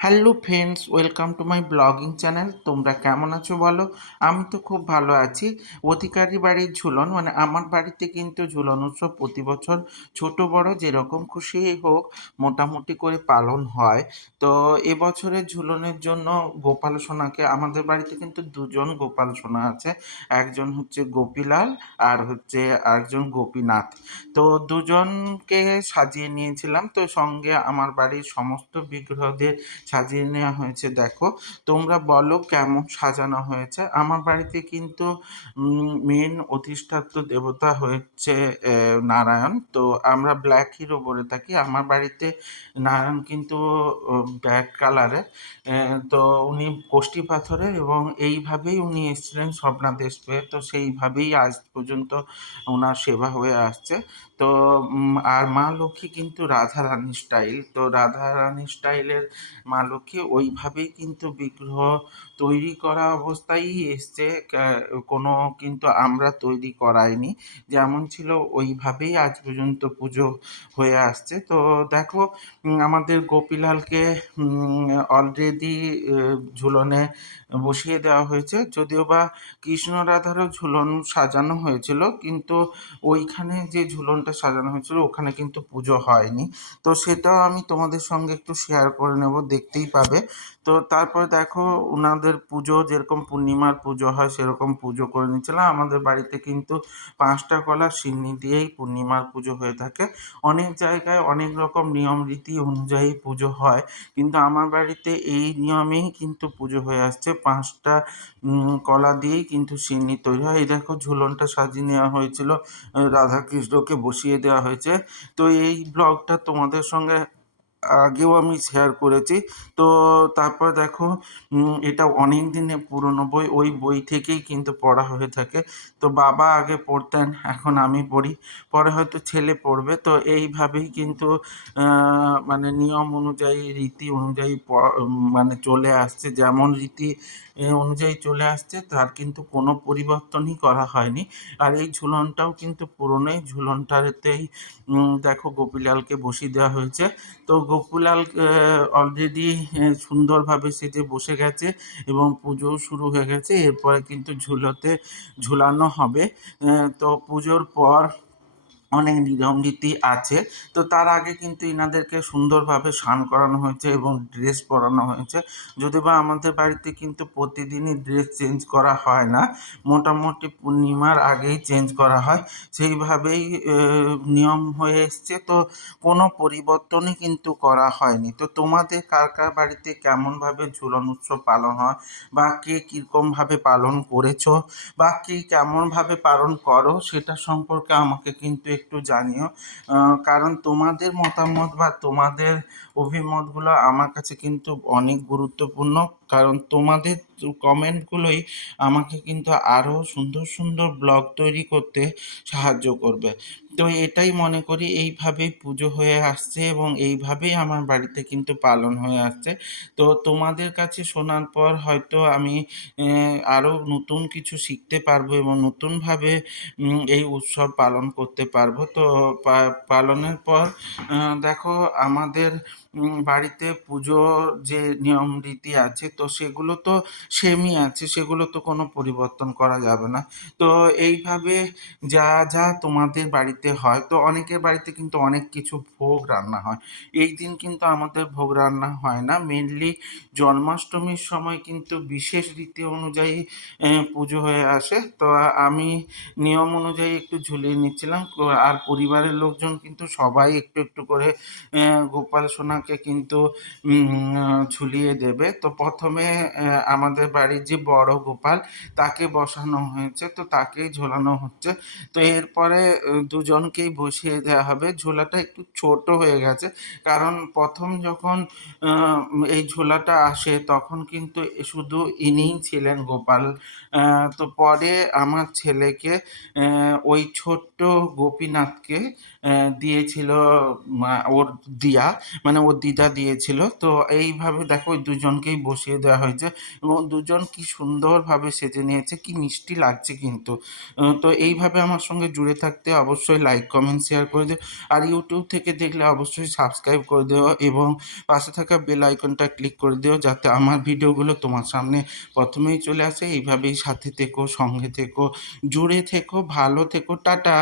Hello friends, welcome to my blogging channel. তোমরা কেমন আছো বলো? আমি তো খুব ভালো আছি। অধিকারী বাড়ির ঝুলন মানে আমার বাড়িতে কিন্তু ঝুলন উৎসব প্রতি বছর ছোট বড় যেরকম খুশি হোক মোটামুটি করে পালন হয়। তো এবছরের ঝুলনের জন্য গোপাল সোনাকে আমাদের বাড়িতে কিন্তু দুজন গোপাল সোনা আছে। একজন হচ্ছে গোপীলাল আর হচ্ছে আরেকজন গোপীনাথ। তো দুজনকে সাজিয়ে নিয়েছিলাম, তো সঙ্গে আমার বাড়ির সমস্ত বিগ্রহদের সাজিয়ে নেওয়া হয়েছে। দেখো, তোমরা বলো কেমন সাজানো হয়েছে। আমার বাড়িতে কিন্তু মেন অধিষ্ঠাত্র দেবতা হচ্ছে নারায়ণ। তো আমরা ব্ল্যাক হিরো বলে থাকি। আমার বাড়িতে নারায়ণ কিন্তু ব্ল্যাক কালারের। তো উনি কোষ্ঠী পাথরের এবং এইভাবেই উনি এসেছিলেন স্বপ্নাদেশ পেয়ে। তো সেইভাবেই আজ পর্যন্ত ওনার সেবা হয়ে আসছে। তো আর মা লক্ষ্মী কিন্তু রাধারানী স্টাইল। তো রাধারানী স্টাইলের মা লক্ষ্মী ওইভাবেই কিন্তু বিগ্রহ তৈরি করা অবস্থায় এসছে। কোনো কিন্তু আমরা তৈরি করাইনি, যেমন ছিল ওইভাবেই আজ পর্যন্ত পুজো হয়ে আসছে। তো দেখো, আমাদের গোপীলালকে অলরেডি ঝুলনে বসিয়ে দেওয়া হয়েছে। যদিও বা কৃষ্ণ রাধারও ঝুলন সাজানো হয়েছিল, কিন্তু ওইখানে যে ঝুলনটা সাজানো হয়েছিল ওখানে কিন্তু পুজো হয়নি। তো সেটাও আমি তোমাদের সঙ্গে একটু শেয়ার করে নেব, দেখতেই পাবে। তো তারপর দেখো, ওনাদের পুজো যেরকম পূর্ণিমার পুজো হয় সেরকম পুজো করে নিচ্ছিলাম। আমাদের বাড়িতে কিন্তু ৫টা কলা সিন্নি দিয়েই পূর্ণিমার পুজো হয়ে থাকে। অনেক জায়গায় অনেক রকম নিয়ম রীতি অনুযায়ী পুজো হয়, কিন্তু আমার বাড়িতে এই নিয়মেই কিন্তু পুজো হয়ে আসছে। ৫টা কলা দিয়েই কিন্তু সিন্নি তৈরি হয়। এই দেখো, ঝুলনটা সাজিয়ে নেওয়া হয়েছিল, রাধাকৃষ্ণকে বসিয়ে দেওয়া হয়েছে। তো এই ব্লগটা তোমাদের সঙ্গে আগেও আমি শেয়ার করেছি। তো তারপর দেখো, এটা অনেক দিনের পুরনো বই। ওই বই থেকেই কিন্তু পড়া হয়ে থাকে। তো বাবা আগে পড়তেন, এখন আমি পড়ি, পরে হয়তো ছেলে পড়বে। তো এইভাবেই কিন্তু মানে নিয়ম অনুযায়ী রীতি অনুযায়ী মানে চলে আসছে। যেমন রীতি অনুযায়ী চলে আসছে, তার কিন্তু কোনো পরিবর্তনই করা হয়নি। আর এই ঝুলনটাও কিন্তু পুরনো। এই ঝুলনটাতেই দেখো গোপীলালকে বসিয়ে দেওয়া হয়েছে। তো গোকুলাল অলরেডি সুন্দরভাবে সেজে বসে গেছে এবং পুজোও শুরু হয়ে গেছে। এরপরে কিন্তু ঝুলানো হবে। তো পুজোর পর অনেক নিয়ম নীতি আছে। তো তার আগে কিন্তু ইনাদেরকে সুন্দরভাবে স্নান করানো হয়েছে এবং ড্রেস পরানো হয়েছে। যদিও বা আমাদের বাড়িতে কিন্তু প্রতিদিনই ড্রেস চেঞ্জ করা হয় না, মোটামুটি পূর্ণিমার আগেই চেঞ্জ করা হয়। সেইভাবেই নিয়ম হয়ে এসছে। তো কোনো পরিবর্তনই কিন্তু করা হয়নি। তো তোমাদের কার কার বাড়িতে কেমনভাবে ঝুলন উৎসব পালন হয়, বা কে কীরকমভাবে পালন করেছো, বা কে কেমনভাবে পালন করো, সেটা সম্পর্কে আমাকে কিন্তু একটু জানিও। কারণ তোমাদের মতামত বা তোমাদের অভিমতগুলো আমার কাছে কিন্তু অনেক গুরুত্বপূর্ণ। কারণ তোমাদের কমেন্টগুলোই আমাকে কিন্তু আরও সুন্দর সুন্দর ব্লগ তৈরি করতে সাহায্য করবে। তো এটাই মনে করি, এইভাবেই পুজো হয়ে আসছে এবং এইভাবেই আমার বাড়িতে কিন্তু পালন হয়ে আসছে। তো তোমাদের কাছে শোনার পর হয়তো আমি আরও নতুন কিছু শিখতে পারবো এবং নতুনভাবে এই উৎসব পালন করতে পারবো। তো পালনের পর দেখো, আমাদের বাড়িতে পুজোর যে নিয়ম রীতি আছে তো সেগুলো তো সেমই আছে, সেগুলো তো কোনো পরিবর্তন করা যাবে না। তো এইভাবে যা যা তোমাদের বাড়িতে হয়, তো অনেকের বাড়িতে কিন্তু অনেক কিছু ভোগ রান্না হয়। এই দিন কিন্তু আমাদের ভোগ রান্না হয় না। মেনলি জন্মাষ্টমীর সময় কিন্তু বিশেষ রীতি অনুযায়ী পুজো হয়ে আসে। তো আমি নিয়ম অনুযায়ী একটু ঝুলিয়ে নিচ্ছিলাম। আর পরিবারের লোকজন কিন্তু সবাই একটু একটু করে গোপাল সোনাকে কিন্তু ঝুলিয়ে দেবে। তো প্রথমে আমাদের বাড়ির যে বড় গোপাল তাকে বসানো হয়েছে, তো তাকেই ঝোলানো হচ্ছে। তো এরপরে দুজনকেই বসিয়ে দেওয়া হবে। ঝোলাটা একটু ছোট হয়ে গেছে, কারণ প্রথম যখন এই ঝোলাটা আসে তখন কিন্তু শুধু ইনিই ছিলেন গোপাল। তো পরে আমার ছেলেকে ওই ছোট্ট গোপীনাথকে দিয়েছিল ওর দিয়া, মানে ওর দিদা দিয়েছিল। তো এইভাবে দেখো ওই দুজনকেই বসিয়ে দেওয়া হয়েছে এবং দুজন কি সুন্দরভাবে সেজে নিয়েছে, কি মিষ্টি লাগছে কিন্তু। তো এইভাবে আমার সঙ্গে জুড়ে থাকতে অবশ্যই লাইক, কমেন্ট, শেয়ার করে দিও। আর ইউটিউব থেকে দেখলে অবশ্যই সাবস্ক্রাইব করে দিও এবং পাশে থাকা বেল আইকনটা ক্লিক করে দিও, যাতে আমার ভিডিওগুলো তোমার সামনে প্রথমেই চলে আসে। এইভাবেই সাথে থেকো, সঙ্গে থেকো, জুড়ে থেকো, ভালো থেকো। টাটা।